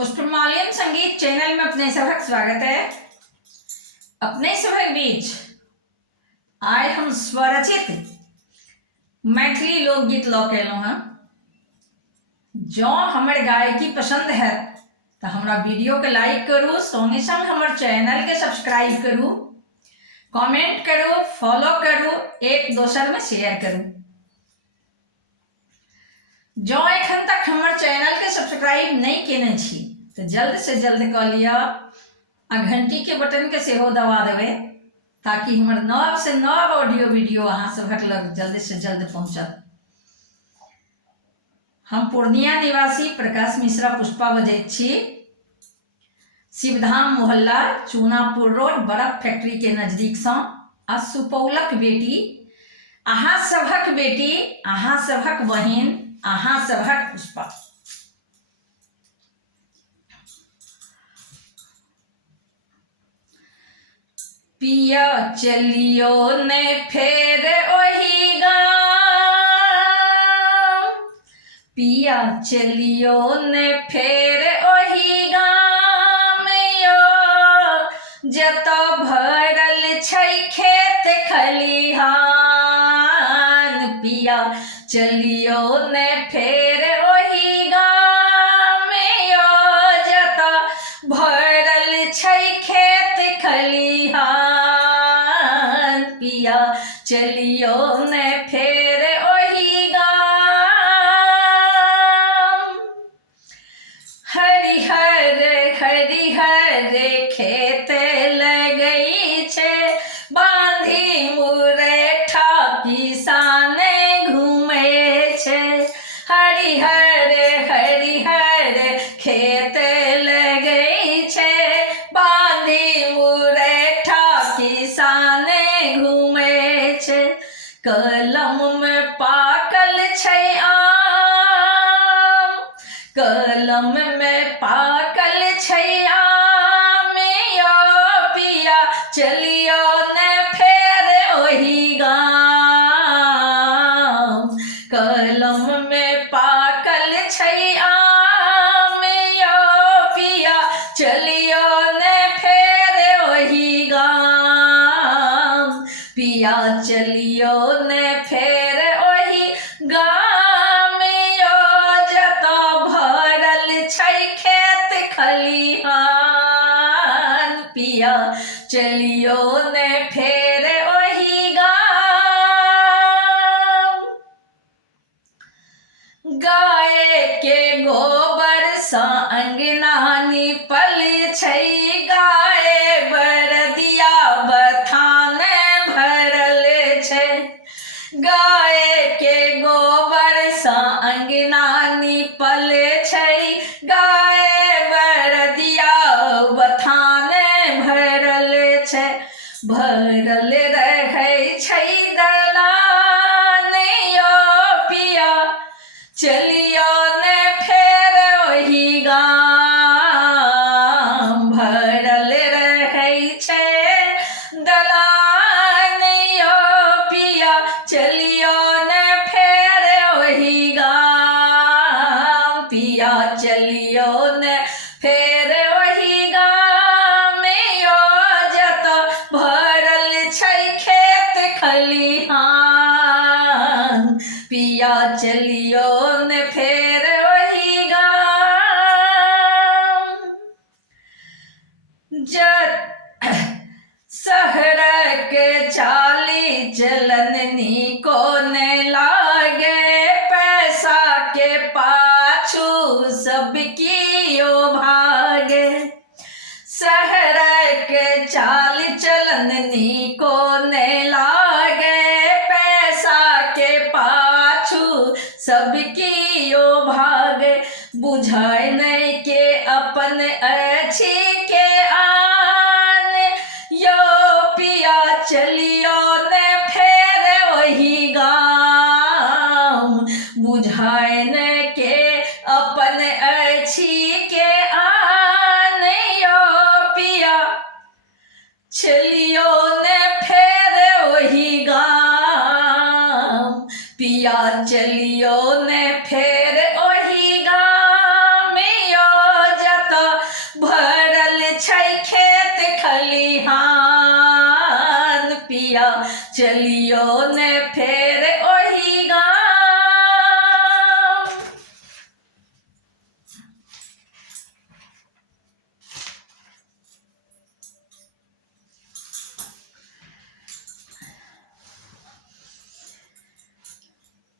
पुष्पमालियन संगीत चैनल में अपने सबक स्वागत है। अपने सबक बीच आए हम स्वरचित मैथिली लोकगीत लौ के अयलहुँ हैं। जँ हमर गायकी पसंद है तो हमरा वीडियो के लाइक करू, संगे संग हमर चैनल के सब्सक्राइब करू, कमेंट करू, फॉलो करू, एक दोसर में शेयर करू। जँ एखन तक हमर चैनल के सब्सक्राइब नहीं केने छी तो जल्द से जल्द कऽ लिअ आ घंटी के बटन के सेहो दबा देबै ताकि हमर नव से नव ऑडियो वीडियो अहाँ सभक लग जल्द से जल्द पहुँचत। हम पूर्णिया निवासी प्रकाश मिश्रा पुष्पा बजैत छी। शिवधाम मोहल्ला, चूनापुर रोड, बर्फ फैक्ट्री के नजदीक सँ आ सुपौलक बेटी, अहाँ सभक बेटी, अहाँ सभक बहिन, अहाँ सभक पुष्पा। पिया चलियो ने फेर ओही गाम, पिया चलियो ने फेर ओही गाम यो, जतऽ भरल छै खेत खलिहान। पिया चलियो ने फेर ओही गाम यो, जतऽ भरल छै खेत खलिहान। पिया चलियो ने फेर ओही गाम। हरिहर हरिहर खेत लगै छै, बांधी मुरेठा किसान घूमे छै। हरिहर हरिहर खेत लगै छै, बांधी मुरेठा किसान घूमे छै। कलम में पाकल छै आम, कलम में पाकल छै आम यो, पिया चलियो ने फेर ओही गाम। कलम में पाकल छै आम यो, पिया चलियो ने फेर ओही गाम। पिया चलियो ने फेर ओही गाम यो, जतऽ भरल छै खेत खलिहान। पिया चलियो ने फेर ओही गाम। गाय के गोबर सँ अंगना नीपल छै, गाय बरदिया बथान भरल छै। गाय के गोबर सँ अंगना नीपल छै, गाय बरदिया बथान भरल छै। भरल रहै छै दलान यो, पिया चलियो ने फेर ओही गाम। भरल रहै छै दलान यो, पिया चलियो ने फेर ओही गाम। पिया चलियो ने फेर ओही गाम यो, जतऽ भरल छै खेत खलिहान। पिया चलियो ने फेर ओही गाम। शहरक चाली चलन नीको ने लागे, पैसा के पाछू सब कियो भागे। शहरक चाल चलन नीको ने लागे, पैसा के पाछू सब कियो भागे। बुझै नहि के अपन अछि के आन यो, पिया चलियो ने फेर ओही गाम। बुझै नहि के अपन अछि के आन यो, पिया चलियो ने फेर ओही गाम। पिया चलियो ने फेर ओही गाम यो, जतऽ फेर ओही गाम।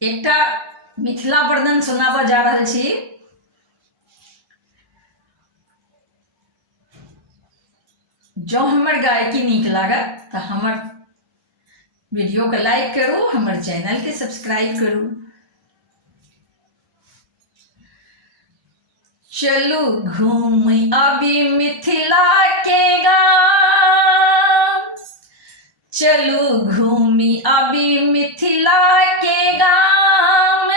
एकटा मिथिला वर्णन सुनाबऽ जा रहल छी। जँ हमर गायकी नीक लागत तऽ हमर वीडियो के लाइक करू, हमर चैनल के सब्सक्राइब करू। चलू घूमि आबी मिथिला के गाम, चलू घूमि आबी मिथिला के गाम।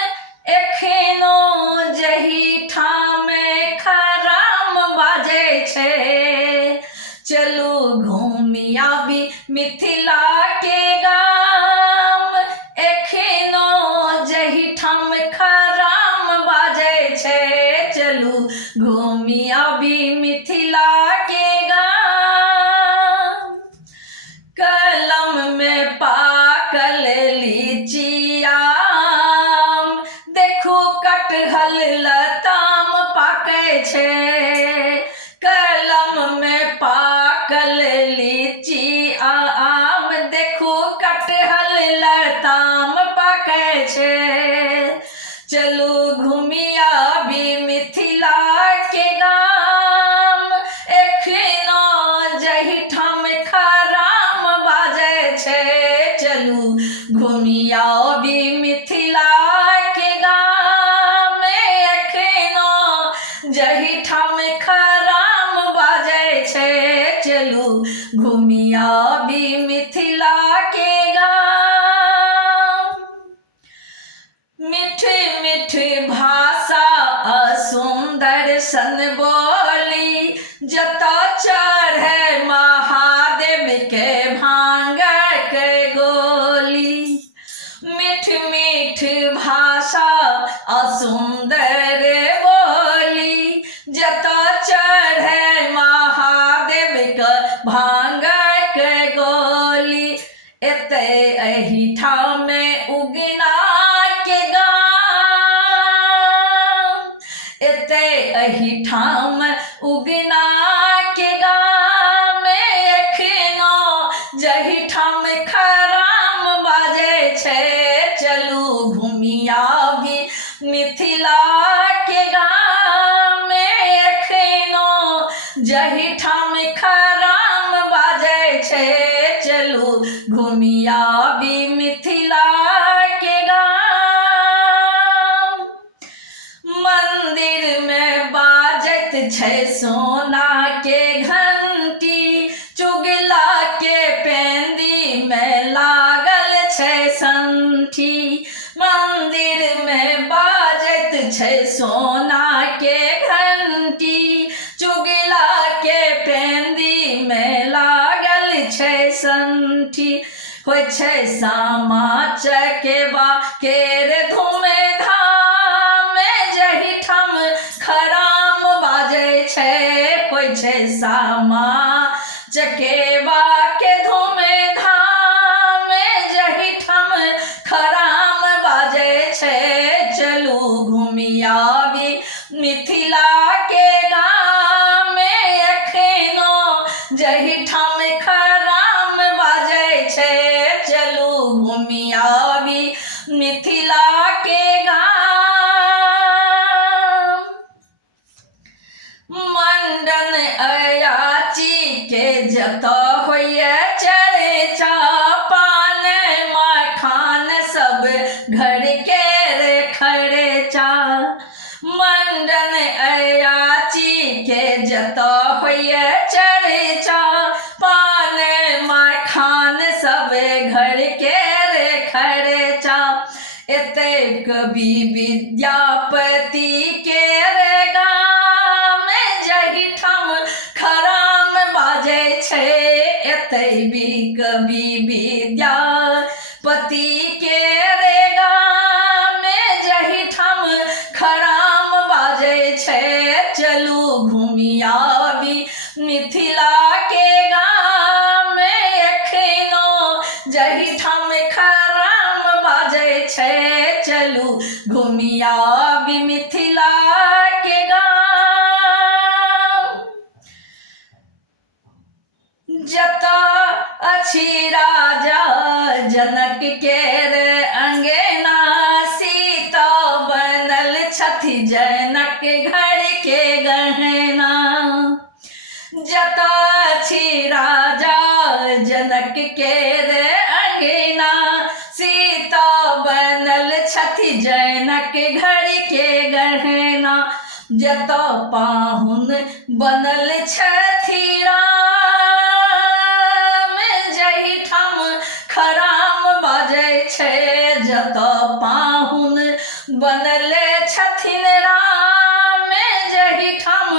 एखनो जही ठाम खराम बाजै छै, चलू घूमि आबी मिथिला के गाम। एखनो जही ठाम खराम बाजै छै, चलू घूमि आबी मिथिला के गाम। कलम में पाकल लीची आम, देखू कटहल लताम पाकै छै। कलम में पाकल लीची आम, देखू कटहल लताम पाकै छै। चलू घूमि आबी मिथिला के गाम। एखनो जही ठाम खराम बाजै छै, चलू घूमि आबी मिथिला के गाम। एखनो जही ठाम खराम बाजै छै, चलू घूमि आबी मिथिला के गाम। मीठ मीठ भाषा आ सुंदर सन बोली, जतऽ चढ़ै महादेव के भांग के गोली। मीठ मीठ भाषा आ सुंदर बोली, जतऽ चढ़ै महादेव के भांग के गोली। एतै एहिठाम उगना के गाम, एतै एहिठाम उगना के गाम। एखनो जही ठाम खराम बाजै छै, चलू घूमि आबी मिथिला के गाम। एखनो जही ठाम खराम बाजै छै, चलू घूमि आबी मिथिला के गाम। मंदिर में बाजत छै सोना के घंटी, चुगला के पेंदी में लागल छै संठी। मंदिर में बाजत छै सोना के घंटी, चुगला के पेंदी में लागल छै संठी। होइ छै सामा चकेबा केर धूम धाम, जही ठाम खराम बाजै छै। होइ छै सामा चकेबा के धूम धाम, जही ठाम खराम बाजै छै, चलू घूमि आबी मिथिला के गाम। एखनो जही ठाम खराम बाजै छै, चलू घूमि आबी मिथिला के गाम। मंडन अयाची के जतऽ होइए चर्चा, पान मखान सब घर के रे खर्चा। मंडन अयाची के जतऽ होइए चर्चा, पान मखान सब घर के रे खर्चा। एतै कवि विद्यापति के रे गाम, जही ठाम खराम बाजै छै। एतै भी कवि विद्यापति के रे गाम, जही ठाम खराम बाजै छै, चलू घूमि आबी मिथिला के गाम। एखनो जही ठाम खराम बाजै छै चलू घुमिया भी मिथिला के गाँव। जतऽ अछि राजा जनक केर अंगना सीता बनल छथि जनक घर के गहना। जतऽ अछि राजा जनक केर अंगना सीता बनल छथि जनक घर के गहना। जतऽ पाहुन बनल छथि राम जहिठाम खराम बाजै छै। जतऽ पाहुन बनल छथिन राम जहिठाम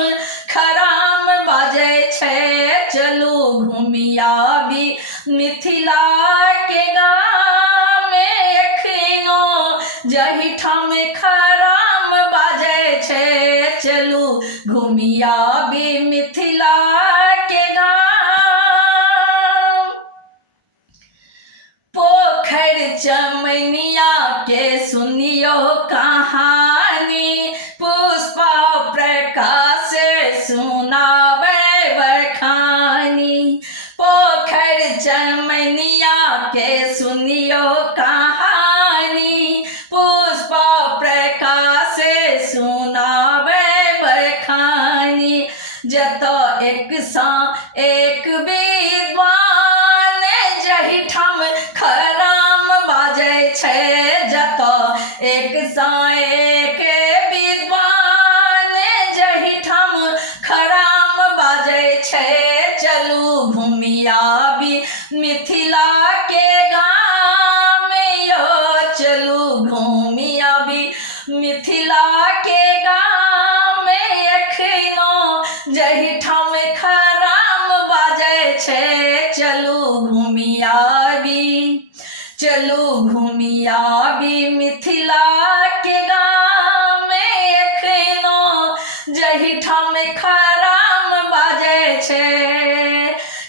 खराम बाजै छै चलू घुमिया भी मिथिला के गाँव। एखनो जहिठाम खराम बाजै छै चलू घुमिया भी मिथिला के गाँव। पोखर चमैनिया के सुनियो कहानी पुष्पा प्रकाश सुनाबै बखानी। पोखर चमैनिया के सुनियो कहानी पुष्पा प्रकाश सुनाबै बखानी। जतऽ एक सा एक विद्वान जहिठाम खराम बाजै छै। जतऽ एक सा एक विद्वान जहिठाम खराम बाजै छै चलू घुमिया भी मिथिला के गाँव। यो चलू घुमिया भी मिथिला के गाँव। एखनो जहिठाम खराम बाजै छै चलू घुमिया भी मिथिला के गाँव। एखनो जहिठाम खराम बाजै छै।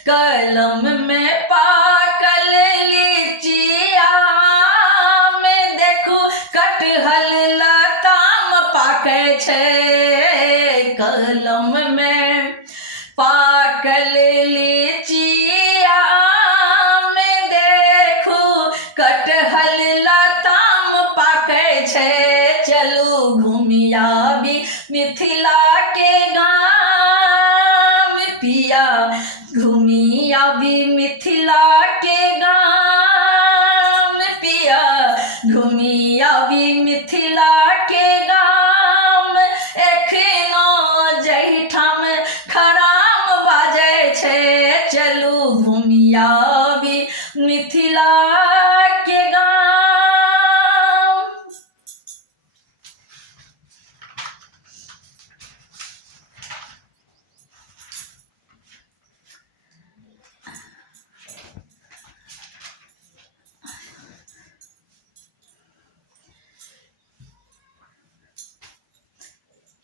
कलम में पाकल लीचिया में देखू कटहल लताम पाकै छै। कलम में पाकल लीचिया में देखू कटहल लताम पाकै छै चलू घुमिया भी मिथिला के गाँव। पिया घुमिया भी मिथिला के गाँव। पिया घुमिया भी मिथिला के गाँव। एखनो जहिठाम खराम बाजै छै चलू घुमिया भी मिथिला के गाँव।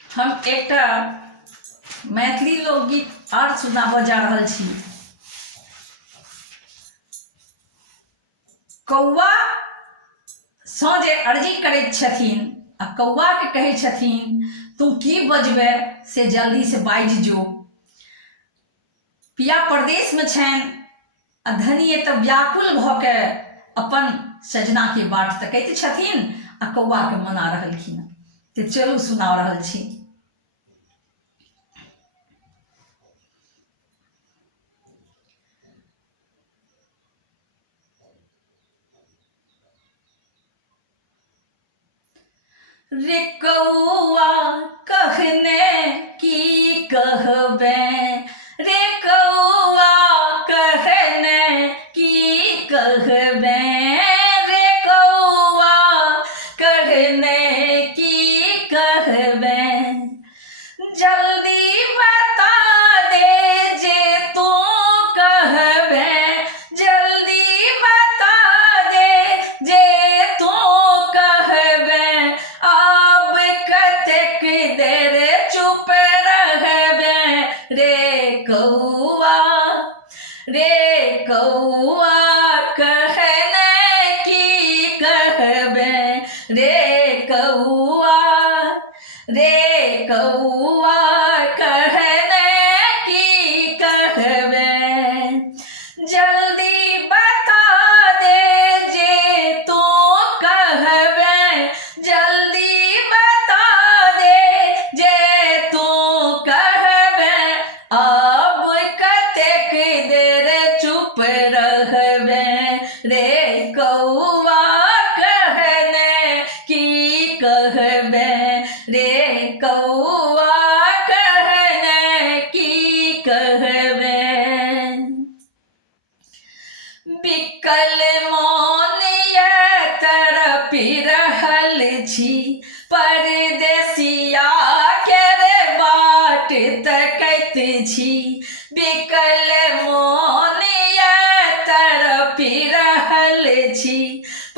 हम एकटा मैथिली लोकगीत आर सुनाबऽ जा रहल छी। कौआ सँ जे अर्जी करैत छथिन आ कौआ के कहै छथिन तू की बजबै से जल्दी से बाजि जो। पिया परदेश में छनि आ धनिये तऽ व्याकुल भऽ के अपन सजना के बाट तकैत छथिन आ कौआ के मना रहलखिन। तऽ चलू सुना रहल छी। रे कौआ कहने की कहबे रे कौआ कहने की कहबे रे कौआ कहने की कहबे जल्दी बता दे जे तू कहबे जल्दी बता दे जे तू कहबे अब कतेक देर चुप रहबे रे कौआ कहने की कहबे रे कौआ कहने की कहबे जल्दी बता दे जे तू कहबे जल्दी बता दे जे तू कहबे अब कतेक देर चुप रहबे रे कौआ कहने की कहबे रे कौआ कहने की कहबे बिकल मोन ये तरपी रहल छी परदेसिया के रे बाट तकैत छी बिकल मोन ये तरपी रहल छी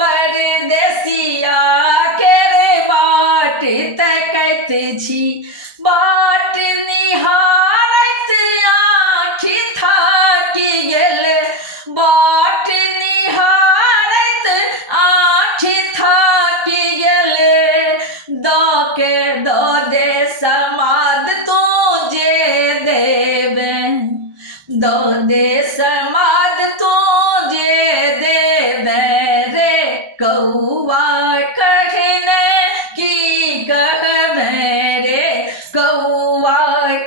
परदेसिया के रे बाट तकैत छी बाट निहारैत आँखि थाकि गेल बाट निहारैत आँखि थाकि गेल दऽ दे समाद तू जे देबे दऽ दे समाद तू जे देबे रे कौआ कहने की कहबे रे कौआ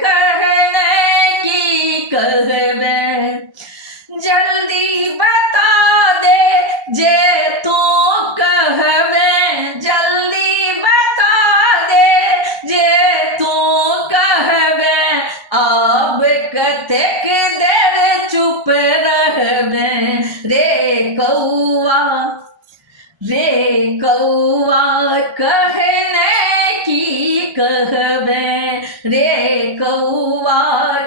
कहने की कहबे जल्दी बता दे जे तू कहबे जल्दी बता दे जे तू कहबे अब कतेक देर चुप रहबे रे कौआ कहने की कहबे रे कौआ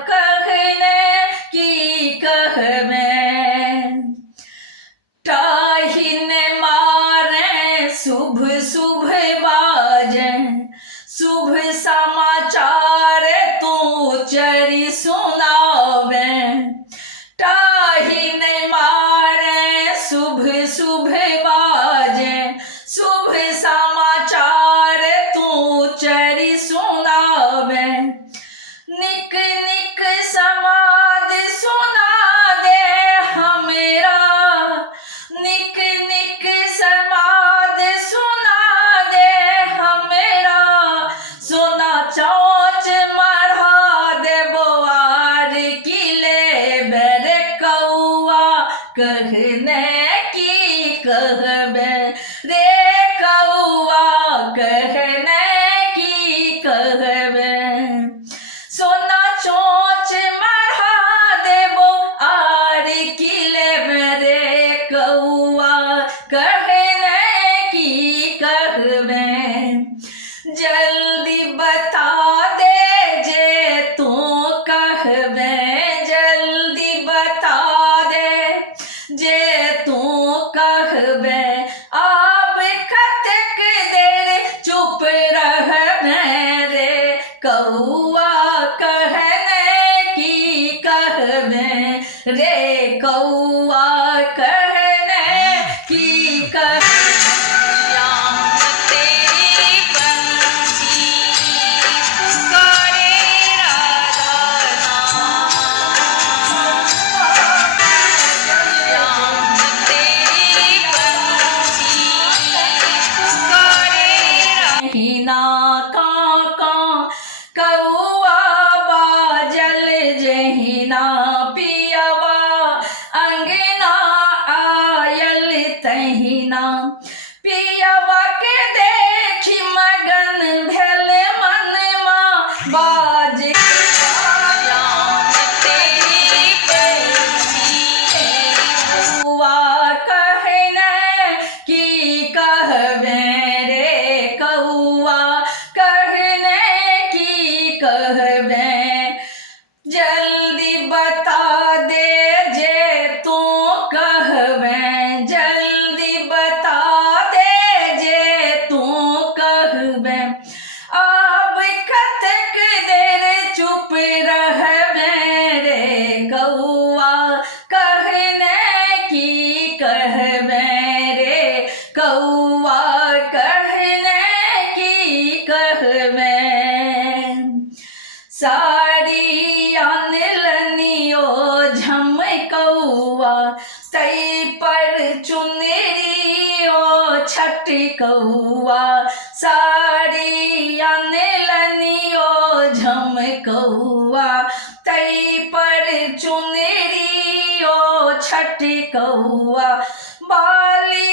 कहने की कहबे टाहिन मारे शुभ शुभ बाजे शुभ समाचार तू चरी सुनावे टाहिन मारे शुभ शुभ बाजे शुभ समाचार तू चरी सुनावे निक निक समाद सुना दे हमरा निक निक समाद सुना दे हमरा सोना चोच मढ़ा देबो आर किले बेर कौआ कहने की कहबे रे कौआ कहने की कहबे सोना चोच मढ़ा देबो आर किले मेरे कौआ कहने की कहबे जल्दी बता दे जे तू कहबे जल्दी बता दे जे तू कहबे अब कतेक देर चुप रहबे रे कौआ कहने की कहबे रे कौआ कहने की कहबे श्याम तेरी बंसी पुकारे राधा श्याम तेरी बंसी पुकारे राधा काका कौआ बाजल जहिना पियवा अंगना आयल तहिना पियवा के देखी मगन भेल मनमा बाज श्याम तेरी बंसी कौआ कहने की कहबे रे कौआ कहने की कहबे जल्दी बता दे जे तू कहबे जल्दी बता दे जे तू कहबे अब कतेक देर चुप रहबे रे कौआ कहने की कहबे रे कौआ साड़ी आनलनियो झमकौआ तई पर चुनरियो छटकौआ साड़ी आनलनियो झमकौआ तई पर चुनरियो छटकौआ बाली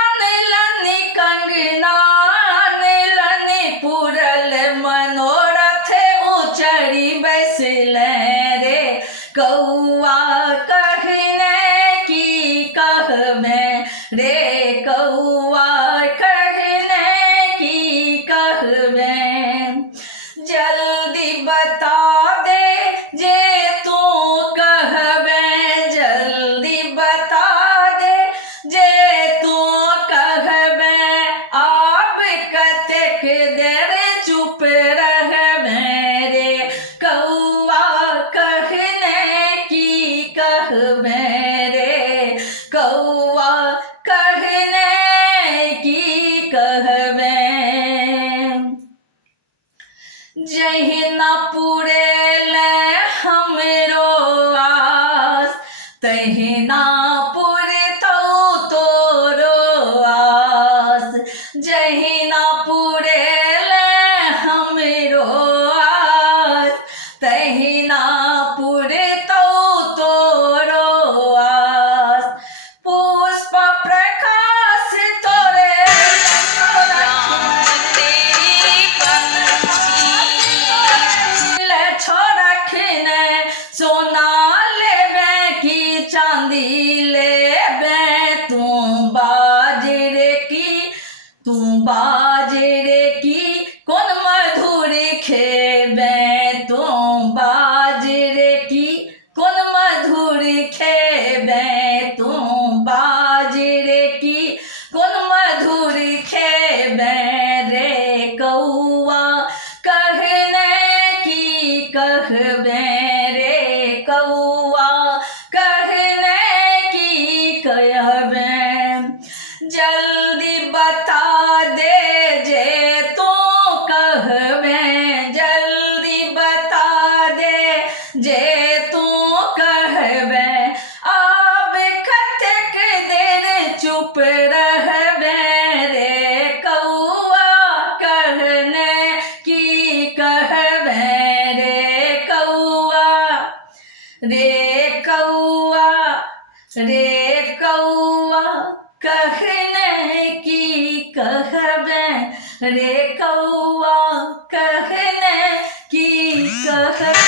आनलनि कंगना आनलनि पुरल मनोरथ उचरी बैसल रे कौआ कहने की कहबे रे कौआ कहने की कहबे जल्दी बता दे जे तू कहबे जल्दी बता दे जे तू कहबे आब कतेक देर चुप रहबे रे कौआ कहने की कहबे रे कौआ कहने की कहबे जहिना पुरेल हमरो आस तहिना पुरतौ तोरो आस जहिना पुरेल हमरो आस तहिना पुरतौ तोरो आस पुष्प प्रकाश तोरे सोना लेबे की चांदी लेबे तू बाजरे की कौन मधुर खेबे तू बाजरे की कौन मधुर खेबे तू बाजरे की कौन मधुर खेबे रे कौआ कहने की कहबे रे कौआ कहने की कहबे जल्दी बता दे जे तू कहबे जल्दी बता दे जे तू कहबे आब कतेक देर चुप रहबे रे कौआ कहने की कहबे रे कौआ कहने की कहबे रे कौआ कहने की कहबे।